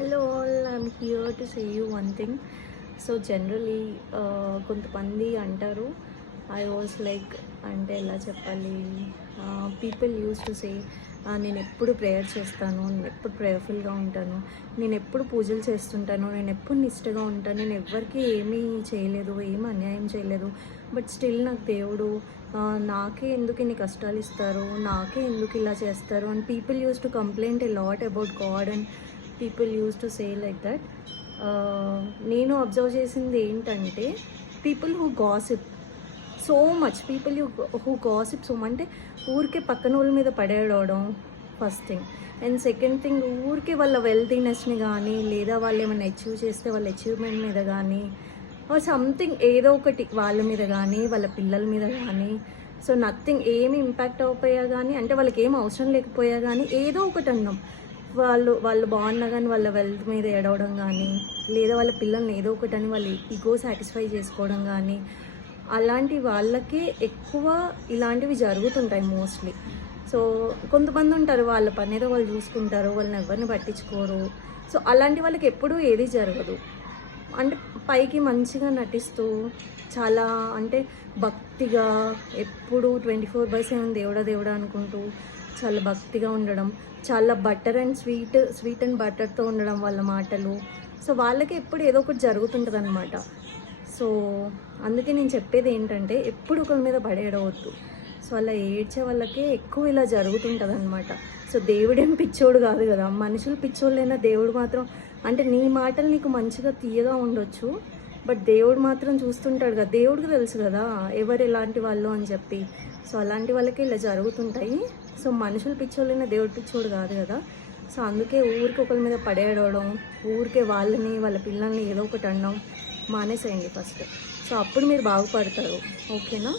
Hello all, I'm here to say you one thing. So generally కొంతమంది అంటారు, I was like, అంటే ఎలా చెప్పాలి, పీపుల్ యూస్ టు సే, నేను ఎప్పుడు ప్రేయర్ చేస్తాను, నేను ఎప్పుడు ప్రేయర్ఫుల్గా ఉంటాను, నేను ఎప్పుడు పూజలు చేస్తుంటాను, నేను ఎప్పుడు నిష్టగా ఉంటాను, నేను ఎవ్వరికి ఏమీ చేయలేదు, ఏమీ అన్యాయం చేయలేదు, బట్ స్టిల్ నాకు దేవుడు నాకే ఎందుకు ఇన్ని కష్టాలు ఇస్తారు, నాకే ఎందుకు ఇలా చేస్తారు and people use to complaint a lot about God and people use to say like that. నేను అబ్జర్వ్ చేసింది ఏంటంటే, people who gossip so much, people who gossip so అంటే ఊరికే పక్కన వాళ్ళ మీద పడేయడం first thing. And second thing, ఊరికే వాళ్ళ వెల్తీనెస్ని కానీ, లేదా వాళ్ళు ఏమైనా అచీవ్ చేస్తే వాళ్ళ అచీవ్మెంట్ మీద కానీ, ఆర్ సంథింగ్ ఏదో ఒకటి వాళ్ళ మీద కానీ, వాళ్ళ పిల్లల మీద కానీ, సో నథింగ్ ఏమి ఇంపాక్ట్ అయిపోయా కానీ, అంటే వాళ్ళకి ఏం అవసరం లేకపోయా కానీ ఏదో ఒకటి అన్నాం. వాళ్ళు బాగున్నా కానీ వాళ్ళ వెల్త్ మీద ఏడవడం కానీ, లేదా వాళ్ళ పిల్లల్ని ఏదో ఒకటని వాళ్ళు ఈగో సాటిస్ఫై చేసుకోవడం కానీ, అలాంటి వాళ్ళకే ఎక్కువ ఇలాంటివి జరుగుతుంటాయి మోస్ట్లీ. సో కొంతమంది ఉంటారు, వాళ్ళ పని ఏదో వాళ్ళు చూసుకుంటారు, వాళ్ళని ఎవరిని పట్టించుకోరు. సో అలాంటి వాళ్ళకి ఎప్పుడూ ఏది జరగదు. అంటే పైకి మంచిగా నటిస్తూ, చాలా అంటే భక్తిగా, ఎప్పుడు 24/7 దేవుడా దేవుడా అనుకుంటూ చాలా భక్తిగా ఉండడం, చాలా బటర్ అండ్ స్వీట్ అండ్ బటర్తో ఉండడం వాళ్ళ మాటలు. సో వాళ్ళకి ఎప్పుడు ఏదో ఒకటి జరుగుతుంటుంది అనమాట. సో అందుకే నేను చెప్పేది ఏంటంటే, ఎప్పుడు ఒకరి మీద పడేయడవద్దు. సో అలా ఏడ్చే వాళ్ళకే ఎక్కువ ఇలా జరుగుతుంటుంది అనమాట. సో దేవుడేం పిచ్చోడు కాదు కదా, మనుషులు పిచ్చోళ్ళైనా దేవుడు మాత్రం, అంటే నీ మాటలు నీకు మంచిగా తీయగా ఉండొచ్చు, బట్ దేవుడు మాత్రం చూస్తుంటాడు కదా, దేవుడికి తెలుసు కదా ఎవరు ఎలాంటి వాళ్ళు అని చెప్పి. సో అలాంటి వాళ్ళకి ఇలా జరుగుతుంటాయి. సో మనుషులు పిచ్చోళ్ళైనా దేవుడు పిచ్చోడు కాదు కదా. సో అందుకే ఊరికి ఒకరి మీద పడేయడం, ఊరికే వాళ్ళని వాళ్ళ పిల్లల్ని ఏదో ఒకటి అనడం మానేసేయండి ఫస్ట్. సో అప్పుడు మీరు బాగుపడతారు. ఓకేనా?